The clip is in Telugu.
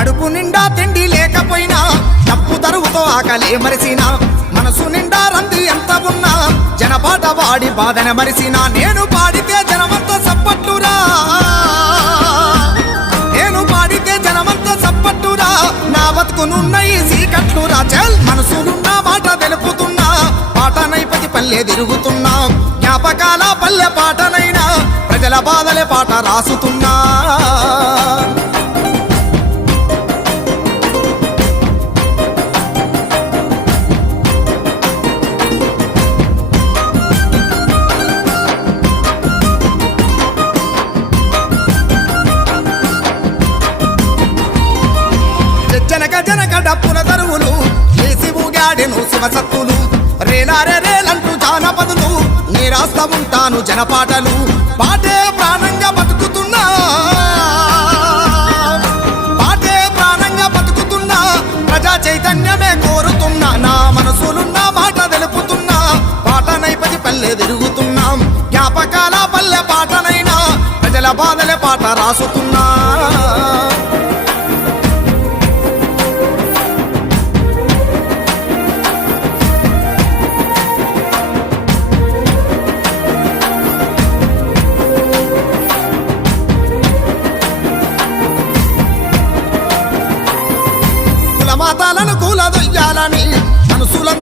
కడుపు నిండా తిండి లేకపోయినా డప్పు దరువుతో ఆకలే మరిసినా మనసు నిండా రంది ఎంత ఉన్నా జనపాట వాడి బాధన మరిసినా నేను పాడితే జనమంతా సప్పట్లురా నేను పాడితే జనమంతా సప్పట్టురా నా బతుకునున్న ఈ సీకట్లురా చల్ మనసులున్న మాట తెలుపుతున్నా పాటనైపతి పల్లె తిరుగుతున్నా జ్ఞాపకాల పల్లె పాటనైనా ప్రజల బాధలే పాట రాసుతున్నా జనక జనక డప్పున దరువులు ఏసి ఊగాడెను శివసత్తులు రేలారే రేలంటూ జానపదులు నీ రాస్తా ఉంటాను జనపాటలు పాటే ప్రాణంగా బతుకుతున్నా పాటే ప్రాణంగా బతుకుతున్నా ప్రజా చైతన్యమే కోరుతున్నా నా మనసులున్న మాట తెలుపుతున్నా పాటనైపతి పల్లె తిరుగుతున్నాం జ్ఞాపకాల పల్లె పాటనైనా ప్రజల బాధలే పాట రాసుతున్నా మాతాలను కూలదొయ్యాలని మనసుల